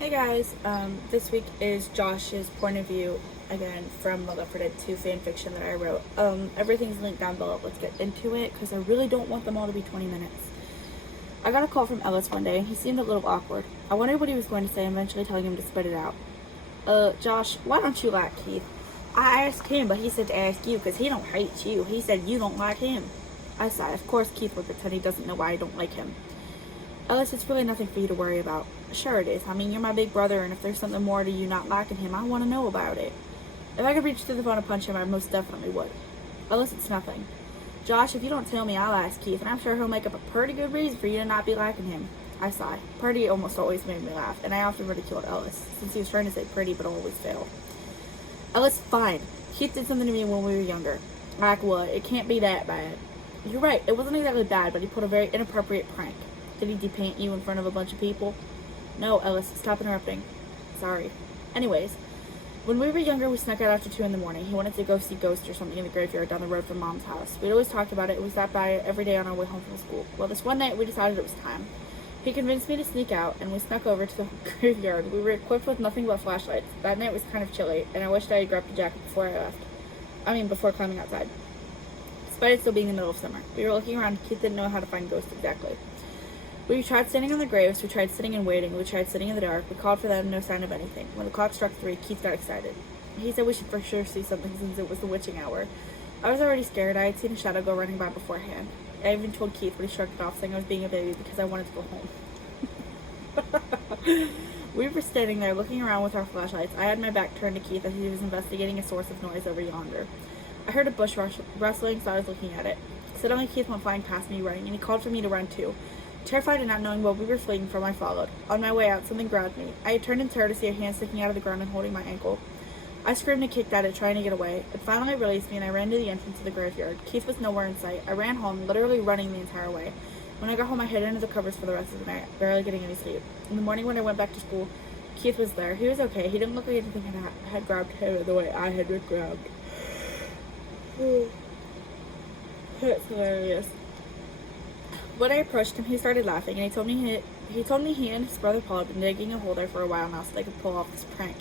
Hey guys, this week is Josh's point of view again from Love Dead 2 fanfiction that I wrote. Everything's linked down below. Let's get into it because I really don't want them all to be 20 minutes. I got a call from Ellis one day and he seemed a little awkward. I wondered what he was going to say, eventually telling him to spit it out. Josh, why don't you like Keith? I asked him, but he said to ask you because he don't hate you. He said you don't like him. I sighed. Of course Keith would pretend he doesn't know why I don't like him. Ellis, it's really nothing for you to worry about. Sure it is. I mean, you're my big brother, and if there's something more to you not liking him, I want to know about it. If I could reach through the phone and punch him, I most definitely would. Ellis, it's nothing. Josh, if you don't tell me, I'll ask Keith, and I'm sure he'll make up a pretty good reason for you to not be liking him. I sighed. Pretty almost always made me laugh, and I often ridiculed Ellis, since he was trying to say pretty but always failed. Ellis, fine. Keith did something to me when we were younger. Like what? It can't be that bad. You're right, it wasn't exactly bad, but he pulled a very inappropriate prank. Did he depaint you in front of a bunch of people? No, Ellis, stop interrupting. Sorry. Anyways, when we were younger, we snuck out after 2 in the morning. He wanted to go see ghosts or something in the graveyard down the road from Mom's house. We'd always talked about it. It was that by every day on our way home from school. Well, this one night, we decided it was time. He convinced me to sneak out, and we snuck over to the graveyard. We were equipped with nothing but flashlights. That night was kind of chilly, and I wished I had grabbed a jacket before I left. Before climbing outside. Despite it still being the middle of summer. We were looking around. Keith didn't know how to find ghosts exactly. We tried standing on the graves, we tried sitting and waiting, we tried sitting in the dark, we called for them, no sign of anything. When the clock struck 3, Keith got excited. He said we should for sure see something since it was the witching hour. I was already scared. I had seen a shadow go running by beforehand. I even told Keith, but he shrugged it off, saying I was being a baby because I wanted to go home. We were standing there looking around with our flashlights. I had my back turned to Keith as he was investigating a source of noise over yonder. I heard a bush rustling, so I was looking at it. Suddenly Keith went flying past me running, and he called for me to run too. Terrified and not knowing what we were fleeing from, I followed. On my way out, something grabbed me. I had turned in terror to see a hand sticking out of the ground and holding my ankle. I screamed and kicked at it, trying to get away. It finally released me, and I ran to the entrance of the graveyard. Keith was nowhere in sight. I ran home, literally running the entire way. When I got home, I hid under the covers for the rest of the night, barely getting any sleep. In the morning when I went back to school, Keith was there. He was okay. He didn't look like anything had grabbed him the way I had been grabbed. That's hilarious. When I approached him, he started laughing, and he told me he and his brother Paul had been digging a hole there for a while now so they could pull off this prank.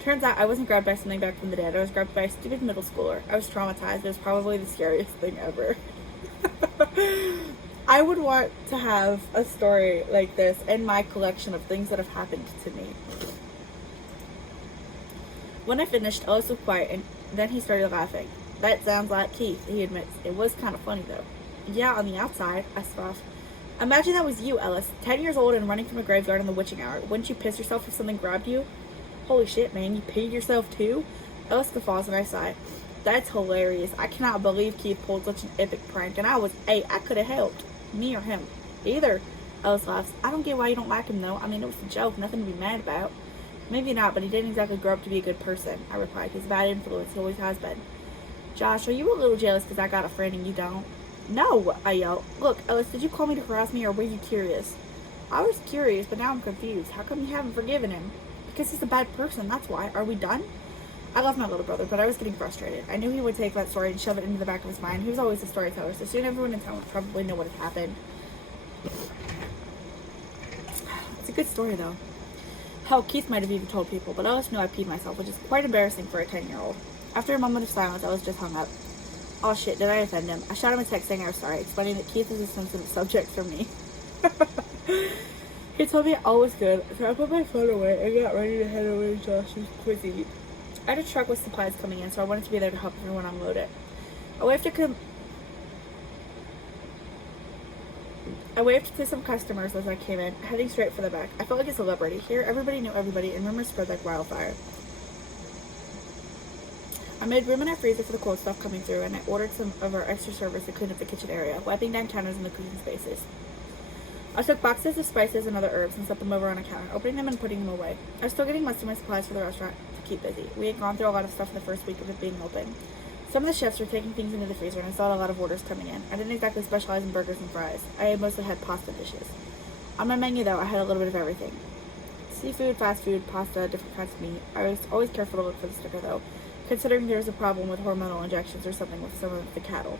Turns out I wasn't grabbed by something back from the dead. I was grabbed by a stupid middle schooler. I was traumatized. It was probably the scariest thing ever. I would want to have a story like this in my collection of things that have happened to me. When I finished, Ellis was quiet, and then he started laughing. That sounds like Keith, he admits. It was kind of funny, though. Yeah, on the outside, I scoffed. Imagine that was you, Ellis. 10 years old and running from a graveyard in the witching hour. Wouldn't you piss yourself if something grabbed you? Holy shit, man, you peed yourself too? Ellis guffaws and I sigh. That's hilarious. I cannot believe Keith pulled such an epic prank, and I was 8. I could have helped. Me or him. Either. Ellis laughs. I don't get why you don't like him, though. It was a joke, nothing to be mad about. Maybe not, but he didn't exactly grow up to be a good person, I replied. He's a bad influence. He always has been. Josh, are you a little jealous because I got a friend and you don't? No, I yelled. Look, Ellis, did you call me to harass me or were you curious? I was curious, but now I'm confused. How come you haven't forgiven him? Because he's a bad person, that's why. Are we done? I love my little brother, but I was getting frustrated. I knew he would take that story and shove it into the back of his mind. He was always a storyteller, so soon everyone in town would probably know what had happened. It's a good story, though. Hell, Keith might have even told people, but Ellis knew I peed myself, which is quite embarrassing for a 10-year-old. After a moment of silence, Ellis just hung up. Oh shit, did I offend him? I shot him a text saying I was sorry, explaining that Keith is a sensitive subject for me. He told me all was good, so I put my phone away and got ready to head over to Josh's cuisine. I had a truck with supplies coming in, so I wanted to be there to help everyone unload it. I waved to some customers as I came in, heading straight for the back. I felt like a celebrity. Here, everybody knew everybody, and rumors spread like wildfire. I made room in our freezer for the cold stuff coming through, and I ordered some of our extra servers to clean up the kitchen area, wiping down counters in the cooking spaces. I took boxes of spices and other herbs and set them over on a counter, opening them and putting them away. I was still getting most of my supplies for the restaurant to keep busy. We had gone through a lot of stuff in the first week of it being open. Some of the chefs were taking things into the freezer, and I saw a lot of orders coming in. I didn't exactly specialize in burgers and fries. I mostly had pasta dishes. On my menu, though, I had a little bit of everything. Seafood, fast food, pasta, different kinds of meat. I was always careful to look for the sticker, though, considering there was a problem with hormonal injections or something with some of the cattle.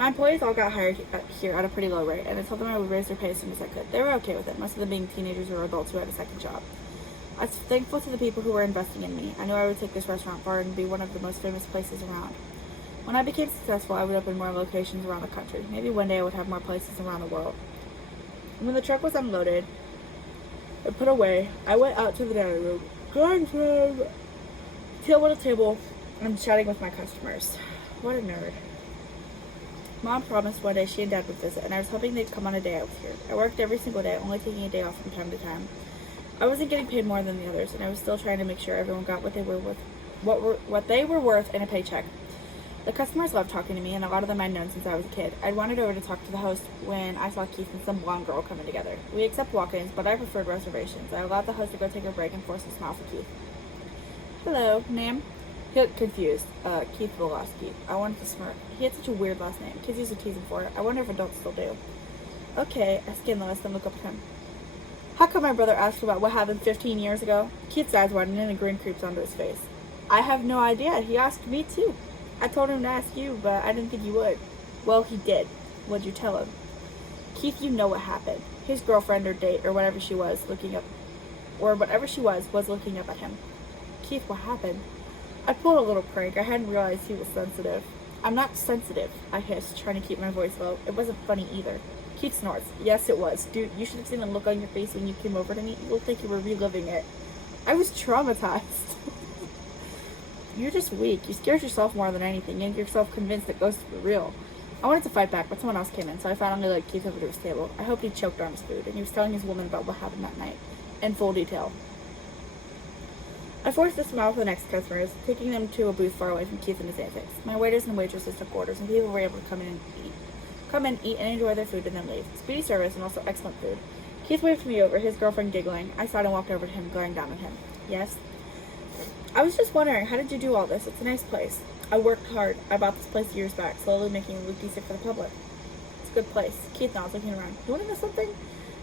My employees all got hired here at a pretty low rate, and I told them I would raise their pay as soon as I could. They were okay with it, most of them being teenagers or adults who had a second job. I was thankful to the people who were investing in me. I knew I would take this restaurant far and be one of the most famous places around. When I became successful, I would open more locations around the country. Maybe one day I would have more places around the world. When the truck was unloaded and put away, I went out to the dining room, going from table to table and chatting with my customers. What a nerd. Mom promised one day she and Dad would visit, and I was hoping they'd come on a day I was here. I worked every single day, only taking a day off from time to time. I wasn't getting paid more than the others, and I was still trying to make sure everyone got what they were worth in a paycheck. The customers loved talking to me, and a lot of them I'd known since I was a kid. I'd wandered over to talk to the host when I saw Keith and some blonde girl coming together. We accept walk-ins, but I preferred reservations. I allowed the host to go take a break and forced a smile for Keith. Hello, ma'am. He looked confused. Keith Voloski. I wanted to smirk. He had such a weird last name. Kids used to tease him for it. I wonder if adults still do. Okay, I scanned the list and looked up at him. How come my brother asked about what happened 15 years ago? Keith's eyes widened and a grin creeps onto his face. I have no idea. He asked me too. I told him to ask you, but I didn't think you would. Well, he did. What'd you tell him? Keith, you know what happened. His girlfriend or date or whatever she was was looking up at him. Keith, what happened? I pulled a little prank. I hadn't realized he was sensitive. I'm not sensitive, I hissed, trying to keep my voice low. It wasn't funny either. Keith snorts. Yes, it was. Dude, you should have seen the look on your face when you came over to me. You looked like you were reliving it. I was traumatized. You're just weak. You scared yourself more than anything. You make yourself convinced that ghosts were real. I wanted to fight back, but someone else came in, so I finally led Keith over to his table. I hoped he choked on his food, and he was telling his woman about what happened that night, in full detail. I forced a smile for the next customers, taking them to a booth far away from Keith and his antics. My waiters and waitresses took orders, and people were able to come in, eat, and enjoy their food and then leave. Speedy service and also excellent food. Keith waved me over, his girlfriend giggling. I sighed and walked over to him, glaring down at him. Yes? I was just wondering, how did you do all this? It's a nice place. I worked hard. I bought this place years back, slowly making it look decent for the public. It's a good place. Keith nods, looking around. You want to know something?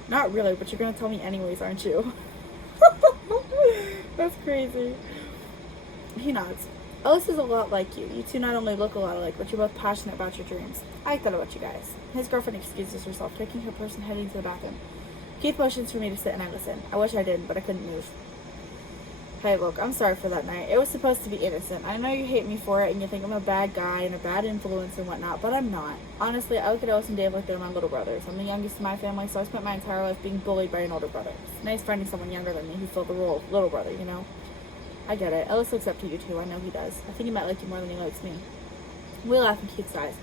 Not really, but you're going to tell me anyways, aren't you? That's crazy. He nods. Ellis is a lot like you. You two not only look a lot alike, but you're both passionate about your dreams. I like that about you guys. His girlfriend excuses herself, taking her purse and heading to the bathroom. Keith motions for me to sit and I listen. I wish I didn't, but I couldn't move. Hey, look, I'm sorry for that night. It was supposed to be innocent. I know you hate me for it and you think I'm a bad guy and a bad influence and whatnot, but I'm not. Honestly, I look at Ellis and Dave like they're my little brothers. I'm the youngest in my family, so I spent my entire life being bullied by an older brother. It's nice finding someone younger than me who filled the role of little brother, you know? I get it. Ellis looks up to you too. I know he does. I think he might like you more than he likes me. We laugh in Keith's eyes.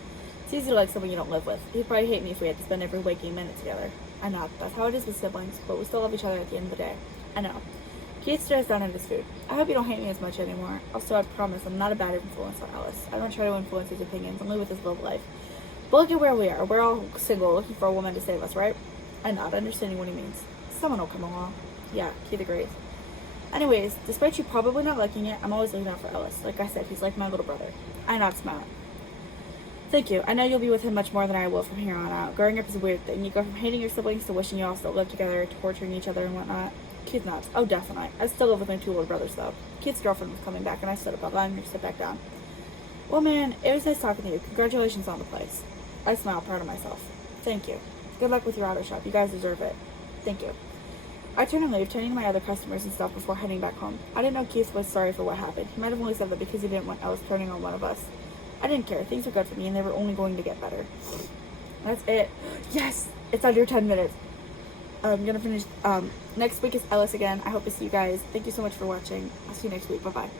It's easy to like someone you don't live with. He'd probably hate me if we had to spend every waking minute together. I know. That's how it is with siblings, but we still love each other at the end of the day. I know. Keith stares down at his food. I hope you don't hate me as much anymore. Also, I promise I'm not a bad influence on Ellis. I don't try to influence his opinions, only with his love life. But look at where we are. We're all single, looking for a woman to save us, right? I nod, understanding what he means. Someone will come along. Yeah, Keith agrees. Anyways, despite you probably not liking it, I'm always looking out for Ellis. Like I said, he's like my little brother. I nod, smile. Thank you. I know you'll be with him much more than I will from here on out. Growing up is a weird thing. You go from hating your siblings to wishing you all still live together, torturing each other and whatnot. Keith nods. Oh, definitely. I still live with my two older brothers, though. Keith's girlfriend was coming back, and I stood up, allowing her to sit back down. Well, man, it was nice talking to you. Congratulations on the place. I smiled, proud of myself. Thank you. Good luck with your auto shop. You guys deserve it. Thank you. I turn and leave, turning to my other customers and stuff before heading back home. I didn't know Keith was sorry for what happened. He might have only said that because he didn't want Ellis turning on one of us. I didn't care. Things were good for me, and they were only going to get better. That's it. Yes! It's under 10 minutes. I'm gonna finish. Next week is Ellis again. I hope to see you guys. Thank you so much for watching. I'll see you next week. Bye-bye.